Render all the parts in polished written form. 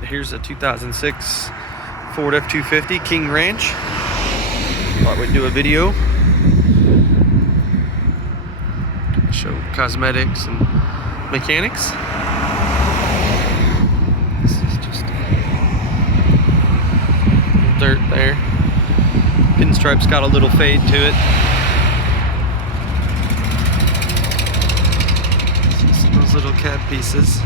Here's a 2006 Ford F-250 King Ranch. Thought we'd do a video, show cosmetics and mechanics. This is just dirt there. Pinstripe's got a little fade to it. Just those little cab pieces.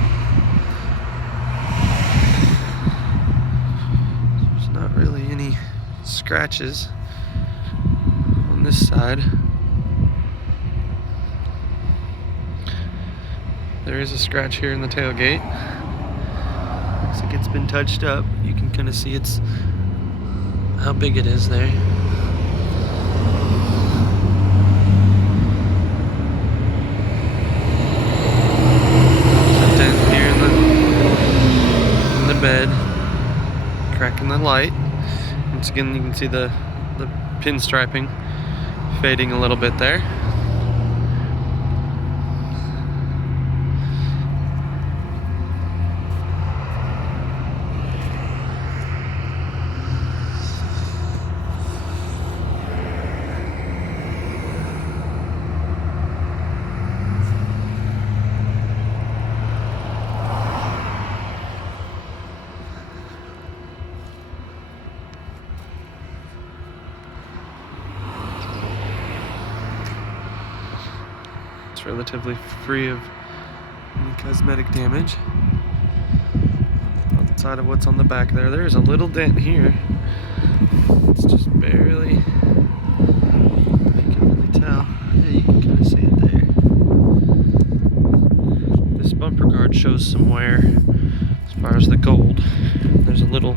There's not really any scratches on this side. There is a scratch here in the tailgate. Looks like it's been touched up. You can kind of see it's how big it is there. A dent here in the bed, cracking the light. Once again, you can see the pinstriping fading a little bit there. Relatively free of any cosmetic damage. Outside of what's on the back there, there's a little dent here. It's just barely, you can really tell. Yeah, you can kind of see it there. This bumper guard shows some wear as far as the gold. There's a little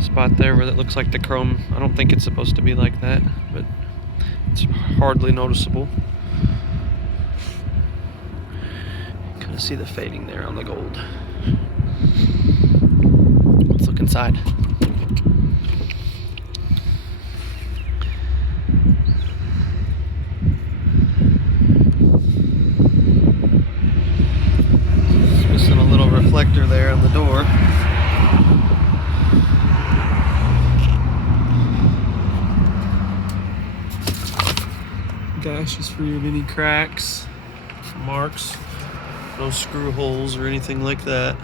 spot there where it looks like the chrome. I don't think it's supposed to be like that, but it's hardly noticeable. See the fading there on the gold. Let's look inside. Just missing a little reflector there on the door. Dash is free of any cracks, marks. No screw holes or anything like that.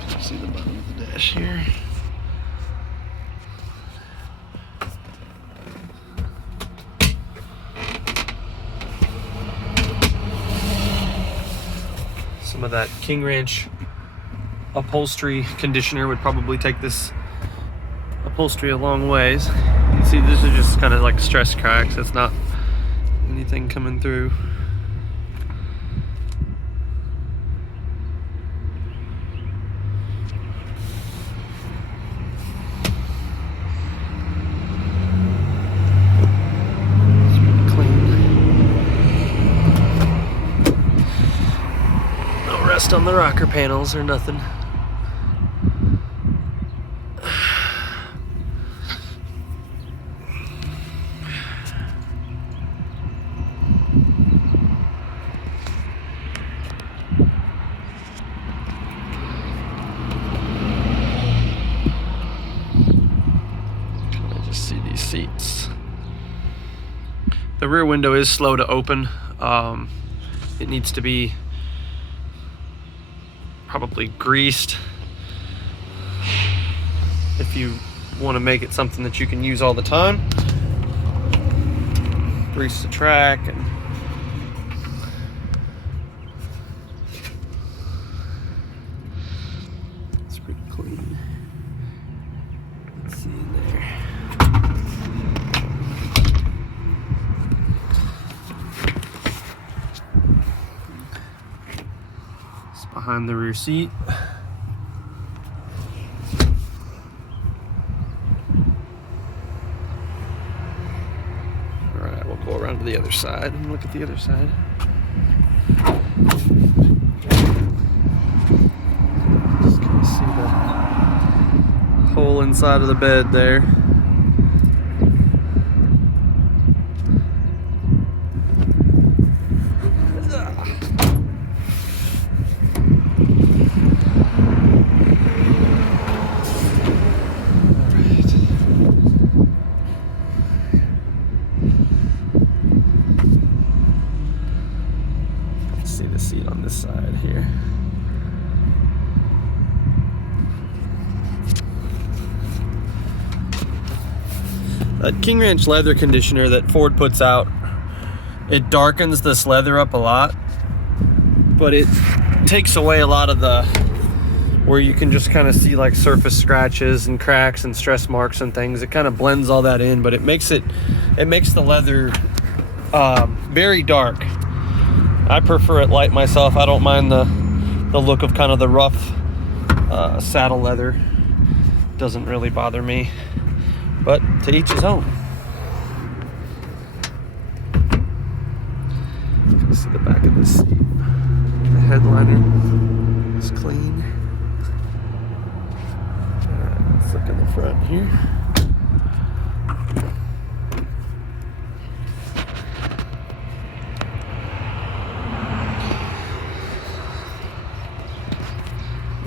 You can see the bottom of the dash here. Some of that King Ranch upholstery conditioner would probably take this upholstery a long ways. You can see this is just kind of like stress cracks. It's not anything coming through. It's pretty clean. No rust on the rocker panels or nothing. See these seats. The rear window is slow to open. It needs to be probably greased if you want to make it something that you can use all the time. Grease the track and it's pretty clean. Let's see in there. Behind the rear seat. Alright, we'll go around to the other side and look at the other side. Just kind of see the hole inside of the bed there. seat on this side here. That King Ranch leather conditioner that Ford puts out, it darkens this leather up a lot, but it takes away a lot of the, where you can just kind of see like surface scratches and cracks and stress marks and things. It kind of blends all that in, but it makes the leather very dark. I prefer it light myself. I don't mind the look of kind of the rough saddle leather. Doesn't really bother me, but to each his own. You can see the back of the seat. The headliner is clean. Let's look in the front here.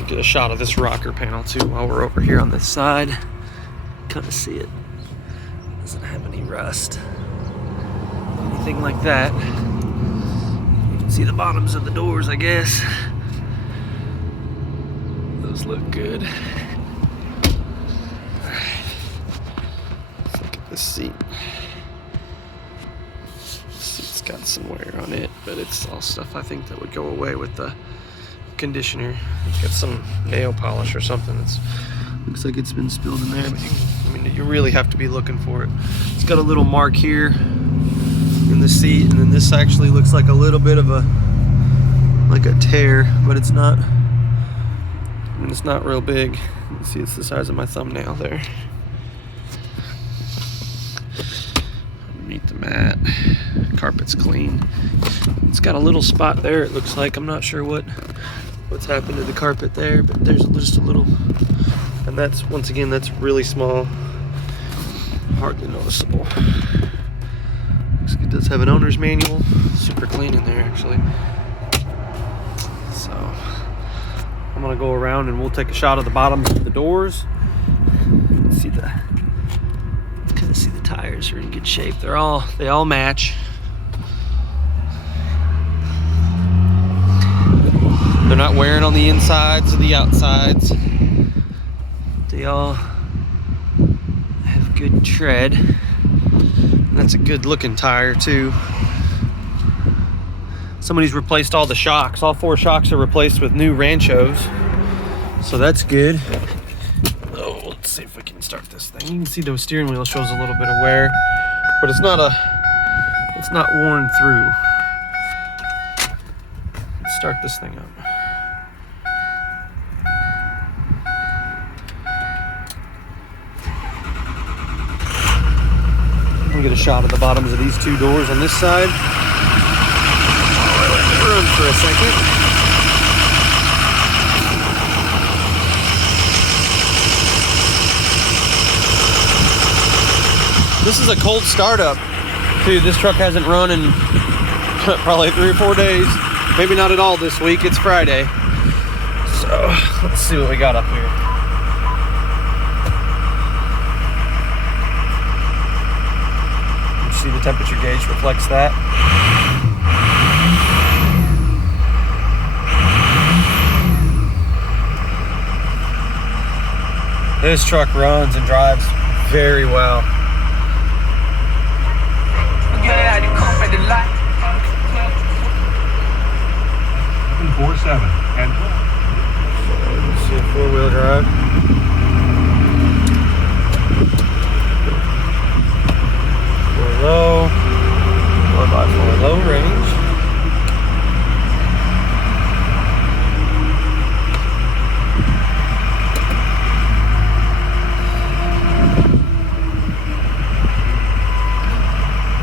Get a shot of this rocker panel too while we're over here on this side. Kind of see it. Doesn't have any rust, anything like that. You can see the bottoms of the doors, I guess. Those look good. Alright. Let's look at this seat. This seat's got some wear on it, but it's all stuff I think that would go away with the conditioner. It's got some nail polish or something. It looks like it's been spilled in there, but you really have to be looking for it. It's got a little mark here in the seat, and then this actually looks like a little bit of a tear, but it's not. It's not real big. You can see it's the size of my thumbnail there. Underneath the mat, carpet's clean. It's got a little spot there. It looks like, I'm not sure what's happened to the carpet there, but there's just a little, and that's, once again, that's really small, hardly noticeable. Looks like it does have an owner's manual, super clean in there actually. So I'm gonna go around and we'll take a shot of the bottoms of the doors. See the, kind of see the tires are in good shape. They all match. They're not wearing on the insides or the outsides. They all have good tread. And that's a good looking tire too. Somebody's replaced all the shocks. All 4 shocks are replaced with new Ranchos. So that's good. Oh, let's see if we can start this thing. You can see the steering wheel shows a little bit of wear, but it's not worn through. Let's start this thing up. Get a shot of the bottoms of these 2 doors on this side. I'll let it run for a second. This is a cold startup. Dude, this truck hasn't run in probably 3 or 4 days. Maybe not at all this week. It's Friday. So let's see what we got up here. See, the temperature gauge reflects that. This truck runs and drives very well. 747 and let's see a 4-wheel drive. Low, 4x4 low range.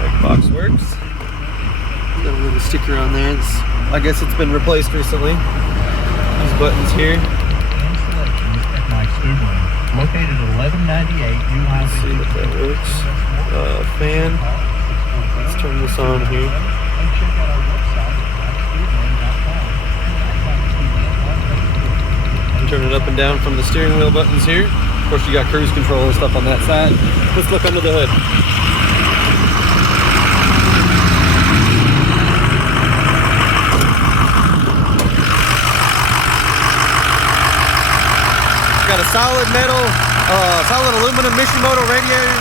Like box works. Got a little sticker on there. I guess it's been replaced recently. These buttons here. Located at 1198 New Highway. Let's see if that works. Fan. Let's turn this on here. Turn it up and down from the steering wheel buttons here. Of course, you got cruise control and stuff on that side. Let's look under the hood. Got a solid metal, solid aluminum Mishimoto radiator.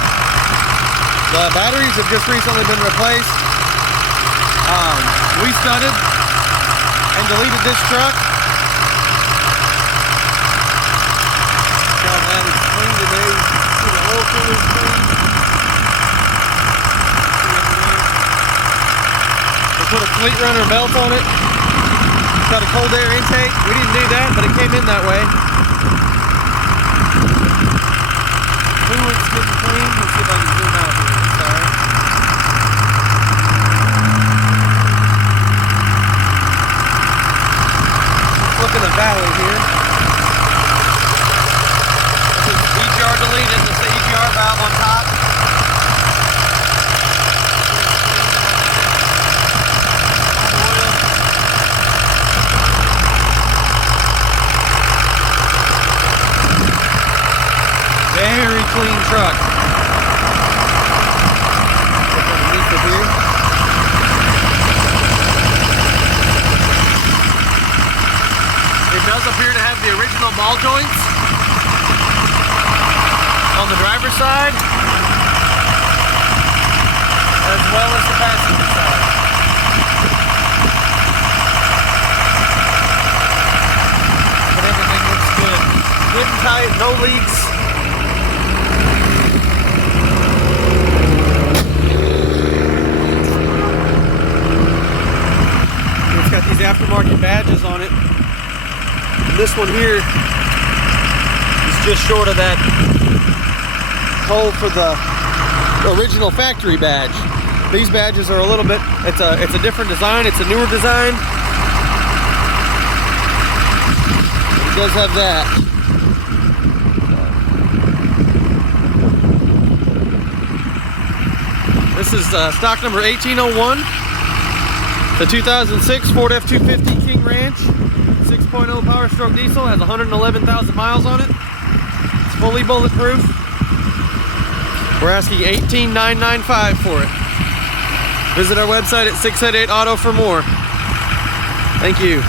The batteries have just recently been replaced. We studded and deleted this truck. That is clean today. See the oil filter is clean. We put a fleet runner belt on it. It's got a cold air intake. We didn't do that, but it came in that way. Fluid's getting clean. Let's see if I can zoom out here. Sorry. Look in the valley here. This is EGR deleted. That's the EGR valve on top. Very clean truck. Look underneath it here. It does appear to have the original ball joints on the driver's side, as well as the passenger side. But everything looks good. Good and tight, no leaks. It's got these aftermarket badges on it. This one here is just short of that hole for the original factory badge. These badges are a little bit, it's a different design, it's a newer design. It does have that. This is stock number 1801. The 2006 Ford F-250 King Ranch. 6.0 Powerstroke diesel, has 111,000 miles on it. It's fully bulletproof. We're asking $18,995 for it. Visit our website at 688 Auto for more. Thank you.